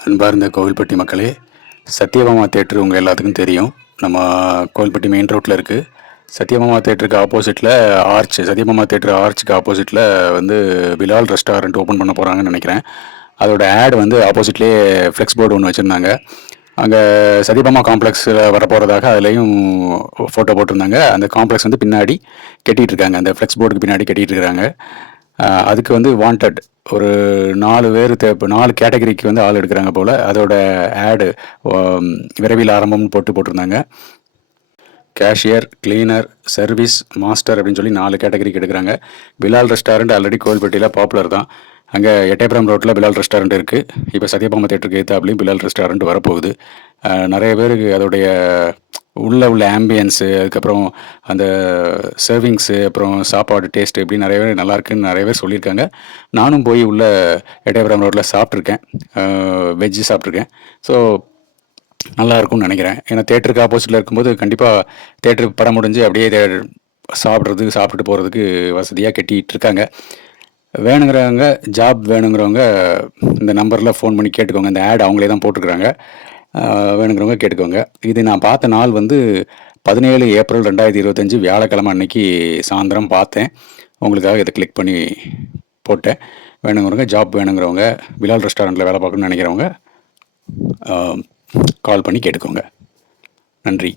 அன்பார்ந்த கோவில்பட்டி மக்களே, சத்யபாமா தேட்ரு உங்கள் எல்லாத்துக்கும் தெரியும். நம்ம கோவில்பட்டி மெயின் ரோட்டில் இருக்குது. சத்யபாமா தேட்டருக்கு ஆப்போசிட்டில் சத்யபாமா தேட்டரு ஆர்ச்சுக்கு ஆப்போசிட்டில் வந்து பிலால் ரெஸ்டாரண்ட் ஓப்பன் பண்ண போகிறாங்கன்னு நினைக்கிறேன். அதோட ஆட் வந்து ஆப்போசிட்லேயே ஃப்ளெக்ஸ் போர்டு ஒன்று வச்சுருந்தாங்க. அங்கே சத்யபாமா காம்ப்ளெக்ஸில் வரப்போகிறதாக அதுலேயும் ஃபோட்டோ போட்டிருந்தாங்க. அந்த காம்ப்ளெக்ஸ் வந்து பின்னாடி கட்டிகிட்டு இருக்காங்க, அந்த ஃப்ளெக்ஸ் போர்டுக்கு பின்னாடி கட்டிகிட்டு இருக்கிறாங்க. அதுக்கு வந்து வாண்டட் ஒரு 4 பேர் 4 கேட்டகரிக்கு வந்து ஆள் எடுக்கிறாங்க போல். அதோட ஆடு விரைவில் ஆரம்பம்னு போட்டிருந்தாங்க. கேஷியர், கிளீனர், சர்வீஸ், மாஸ்டர் அப்படின்னு சொல்லி 4 கேட்டகரிக்கு எடுக்கிறாங்க. பிலால் ரெஸ்டாரண்ட் ஆல்ரெடி கோவில்பட்டியில் பாப்புலர் தான். அங்கே எட்டயபுரம் ரோட்டில் பிலால் ரெஸ்டாரண்ட் இருக்குது. இப்போ சத்யபாமா தேட்டருக்கு எதிர்த்தாப்புலையும் பிலால் ரெஸ்டாரண்ட் வரப்போகுது. நிறைய பேருக்கு அதோடைய உள்ள ஆம்பியன்ஸு, அதுக்கப்புறம் அந்த சர்விங்ஸு, அப்புறம் சாப்பாடு டேஸ்ட்டு இப்படி நிறைய பேர் நல்லாயிருக்குன்னு நிறைய பேர் சொல்லியிருக்காங்க. நானும் போய் உள்ள எட்டயபுரம் ரோட்டில் சாப்பிட்ருக்கேன், வெஜ்ஜு சாப்பிட்ருக்கேன். ஸோ நல்லாயிருக்கும்னு நினைக்கிறேன். ஏன்னா தேட்டருக்கு ஆப்போசிட்டில் இருக்கும்போது கண்டிப்பாக தேட்டருக்கு படம் முடிஞ்சு அப்படியே சாப்பிட்டுட்டு போகிறதுக்கு வசதியாக கட்டிகிட்டு இருக்காங்க. வேணுங்கிறவங்க, ஜாப் வேணுங்கிறவங்க இந்த நம்பரில் ஃபோன் பண்ணி கேட்டுக்கோங்க. இந்த ஆட் அவங்களே தான் போட்டிருக்கிறாங்க. வேணுங்கிறவங்க கேட்டுக்கோங்க. இது நான் பார்த்த நாள் வந்து 17 ஏப்ரல் 2025 வியாழக்கிழமை அன்னைக்கு சாயந்தரம் பார்த்தேன். உங்களுக்காக இதை கிளிக் பண்ணி போட்டேன். வேணுங்கிறவங்க, ஜாப் வேணுங்கிறவங்க, பிலால் ரெஸ்டாரண்ட்டில் வேலை பார்க்கணுன்னு நினைக்கிறவங்க கால் பண்ணி கேட்டுக்கோங்க. நன்றி.